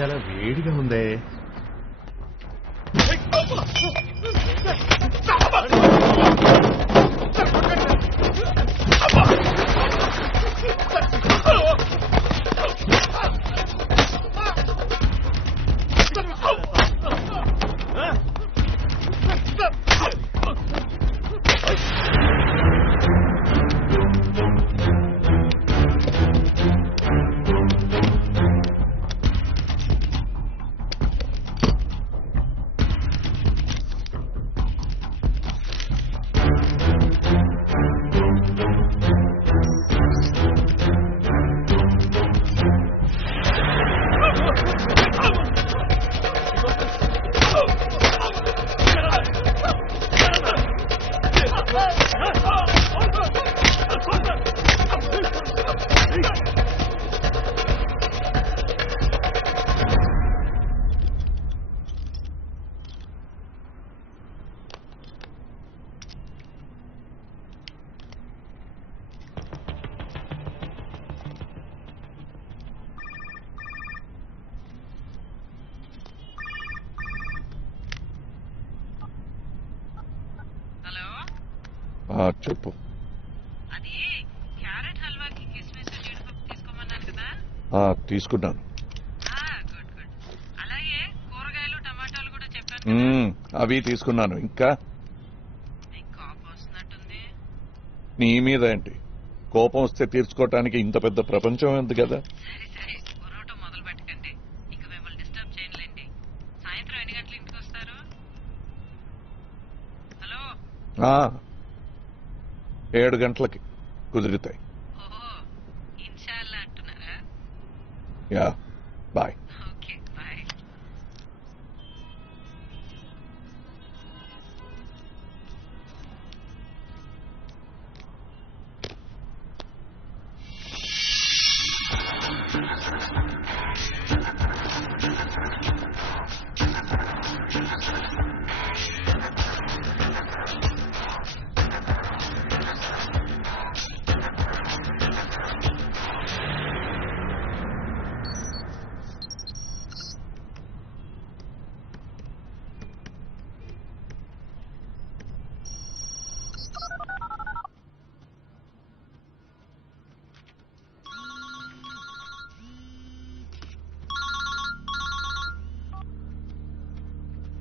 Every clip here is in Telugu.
చాలా వేడిగా ఉందే. కదా? మ్మ్, అవి తీసుకున్నాను. ఇంకా? నీ మీద ఏంటి? కోపం వస్తే తీర్చుకోవటానికి ఇంత పెద్ద ప్రపంచం ఉంది కదా? సాయంత్రం ఎన్ని గంటల ఇంటికి వస్తారు? హలో? ఏడు గంటలకి కుదురుతాయి. Ya bye.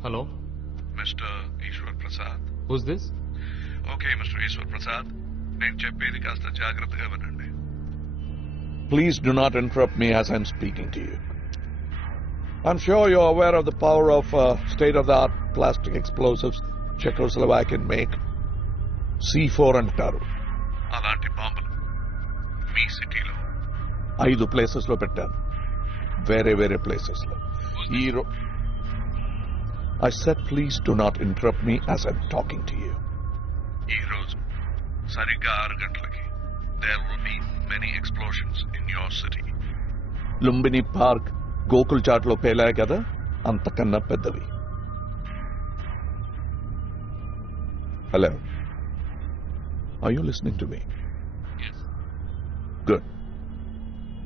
Hello mister Eshwar Prasad who's this okay mister Eshwar Prasad నేను చెప్పేది కాస్త జాగ్రత్తగా వినండి please do not interrupt me as I'm speaking to you I'm sure you're aware of the power of uh, state-of-the-art plastic explosives Czechoslovakian make. C4 అంటారు అలాంటి బాంబులు మీ సిటీలో. ఐదు ప్లేసెస్లో పెట్టాను. వేరే వేరే ప్లేసెస్లో. ఈ రో I said please do not interrupt me as I'm talking to you. ఈ రోజు సరిగ్గా ఆరు గంటలకి there will be many explosions in your city. Lumbini park Gokul చాట్లో పేలాయి కదా? అంతకన్నా పెద్దవి. Hello I you listening to me good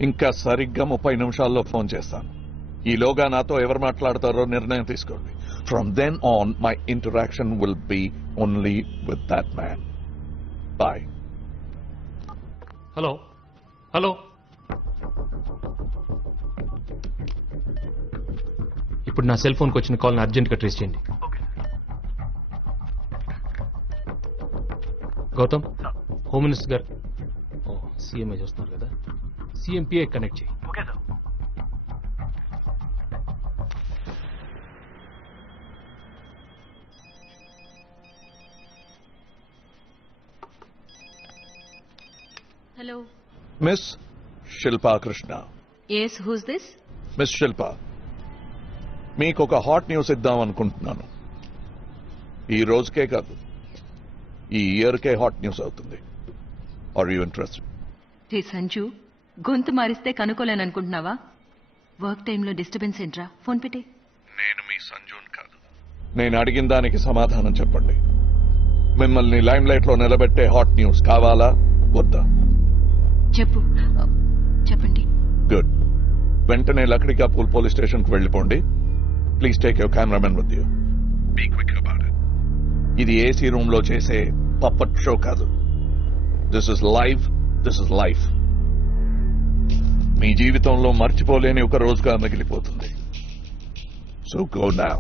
ఇంకా సరిగ్గా ముప్పై నిమిషాల్లో ఫోన్ చేస్తాను. ఈలోగా నాతో ఎవరు మాట్లాడతారో నిర్ణయం తీసుకోండి. From then on, my interaction will be only with that man. Bye. Hello? Hello? ఇప్పుడు నా సెల్ ఫోన్కి వచ్చిన కాల్ని అర్జెంట్గా ట్రేస్ చేయండి గౌతమ్ హోమ్ మినిస్టర్ గారు ఓ సీఎంఐ చూస్తున్నారు కదా సీఎంపీఐ కనెక్ట్ చేయి hello miss Shilpa Krishna yes who's this miss Shilpa మీకు ఒక హాట్ న్యూస్ ఇద్దాం అనుకుంటున్నాను. ఈ రోజుకే కాదు ఈ ఇయర్కే హాట్ న్యూస్ అవుతుంది. ఆర్ యూ ఇంట్రెస్ట్ రే సంజు గొంతు మారిస్తే కనుక్కోలేననుకుంటున్నావా వర్క్ టైంలో డిస్టర్బెన్స్ ఏంట్రా? ఫోన్ పెట్టే. నేను మీ సంజూన్ కాదు. నేను అడిగిన దానికి సమాధానం చెప్పండి. మిమ్మల్ని లైమ్ లైట్లో నిలబెట్టే హాట్ న్యూస్ కావాలా? వద్దా? చెప్పు. చెప్పండి. గుడ్ వెంటనే లక్డికాపూల్ పోలీస్ స్టేషన్కు వెళ్ళిపోండి. Please take your cameraman with you be quick about it ఇది ఏసీ రూమ్లో చేసే పప్పట్ షో కాదు. This is live this is life మీ జీవితంలో మర్చిపోలేని ఒక రోజుగా మిగిలిపోతుంది. సో గో నౌ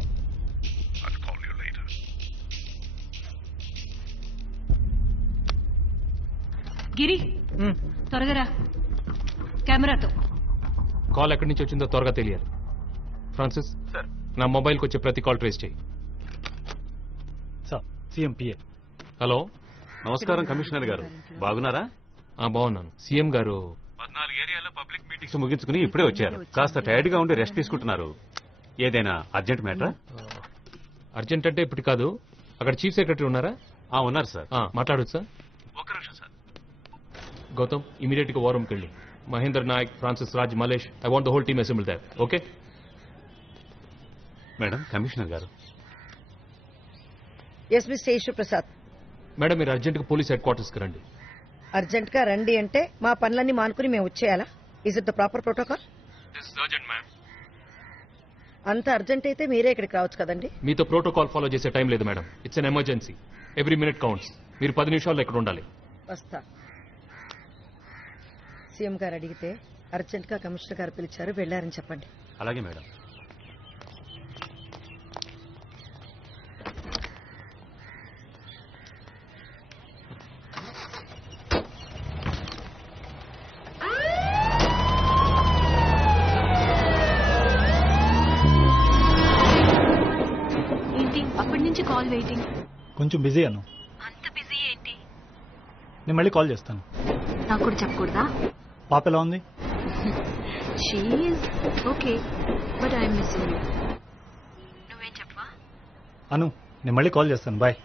గిరి త్వరగా రా. కెమెరాతో కాల్ ఎక్కడి నుంచి వచ్చిందో త్వరగా తెలియాలి. ఫ్రాన్సిస్ నా మొబైల్కి వచ్చే ప్రతి కాల్ ట్రేస్ చేయి. Sir hello. నమస్కారం కమిషనర్ గారు. బాగున్నారా? ఆ, బాగున్నాను. సీఎం గారు. పద్నాలుగు ఏరియాలో పబ్లిక్ మీటింగ్స్ ముగించుకుని ఇప్పుడే వచ్చారు. కాస్త టైర్డ్గా ఉండి రెస్ట్ తీసుకుంటున్నారు. ఏదైనా అర్జెంట్ మ్యాటరా? అర్జెంట్ అంటే ఇప్పుడు కాదు. అక్కడ చీఫ్ సెక్రటరీ ఉన్నారా? ఆ ఉన్నారు సార్. మాట్లాడొచ్చు సార్. ఒక్క నిమిషం. సార్ గౌతమ్ ఇమీడియట్గా వారంకి వెళ్ళి Mahender Nayak Francis Raj Malesh I want the whole team assembly that okay madam commissioner గారు ఎస్ ప్రసాద్ మేడం మీరు అర్జెంట్గా పోలీస్ హెడ్ క్వార్టర్స్కి రండి. అర్జెంట్గా రండి అంటే మా పనులన్నీ మానుకుని మేము వచ్చేయాలా? Is it the proper protocol అంత అర్జెంట్ అయితే మీరే ఇక్కడికి రావచ్చు కదండి? మీతో ప్రోటోకాల్ ఫాలో చేసే టైం లేదు madam it's an emergency every minute counts మీరు పది నిమిషాల్లో ఇక్కడ ఉండాలి. వస్తా. సీఎం గారు అడిగితే అర్జెంట్గా కమిషనర్ గారు పిలిచారు వెళ్ళారని చెప్పండి. అలాగే మేడం. ఏంటి? అప్పటి నుంచి కాల్ వెయిటింగ్. కొంచెం బిజీ అను. అంత బిజీ ఏంటి? నేను మళ్ళీ కాల్ చేస్తాను. నాకు కూడా చెప్పకూడదా? పాప ఎలా ఉంది? She okay but I'm missing you నువ్వేం చెప్పవా? అను నేను మళ్ళీ కాల్ చేస్తాను బాయ్.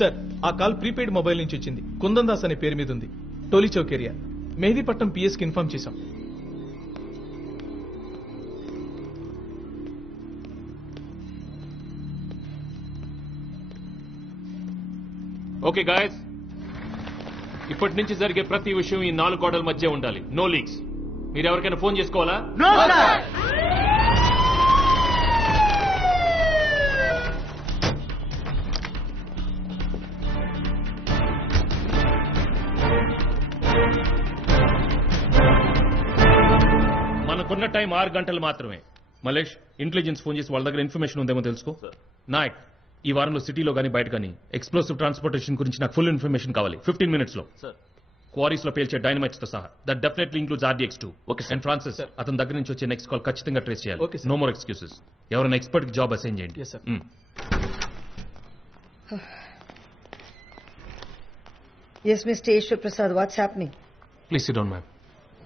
సార్ ఆ కాల్ ప్రీపెయిడ్ మొబైల్ నుంచి వచ్చింది. కుందన్ దాస్ అనే పేరు మీద ఉంది. టోలీ చౌక్ ఏరియా. మెహదీపట్నం పిఎస్కి ఇన్ఫార్మ్ చేశాం. Okay guys. ఇప్పటి నుంచి జరిగే ప్రతి విషయం ఈ నాలుగు గోడల మధ్య ఉండాలి. No leaks. మీరు ఎవరికైనా ఫోన్ చేసుకోవాలా? మనకున్న టైం ఆరు గంటలు మాత్రమే. మలేష్ ఇంటెలిజెన్స్ ఫోన్ చేసి వాళ్ళ దగ్గర ఇన్ఫర్మేషన్ ఉందేమో తెలుసుకో? నాయక్ ఈ వారంలో సిటీలో కానీ బయట కానీ ఎక్స్ప్లోసివ్ ట్రాన్స్పోర్టేషన్ గురించి నాకు ఫుల్ ఇన్ఫర్మేషన్ కావాలి. ఫిఫ్టీన్ మినిట్స్లో. క్వారీస్లో పేల్చే డైనమైట్స్తో సహా. That definitely includes RDX too okay and Francis అతని దగ్గర నుంచి వచ్చే నెక్స్ట్ కాల్ ఖచ్చితంగా ట్రేస్ చేయాలి. Okay, sir. No more excuses ఎవరైనా ఎక్స్పర్ట్కి జాబ్ అసైన్ చేయండి. Yes, sir. Yes mister Eshwar Prasad what's happening please sit down ma'am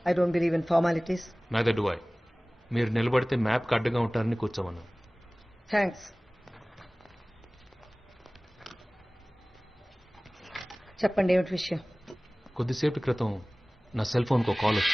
I don't believe in formalities neither do I మీరు నిలబడితే మ్యాప్ అడ్డుగా ఉంటారని కూర్చోమన్నాను థ్యాంక్స్ చెప్పండి ఏమిటి విషయం? కొద్దిసేపటి క్రితం నా సెల్ ఫోన్కి ఒక కాల్ వచ్చింది.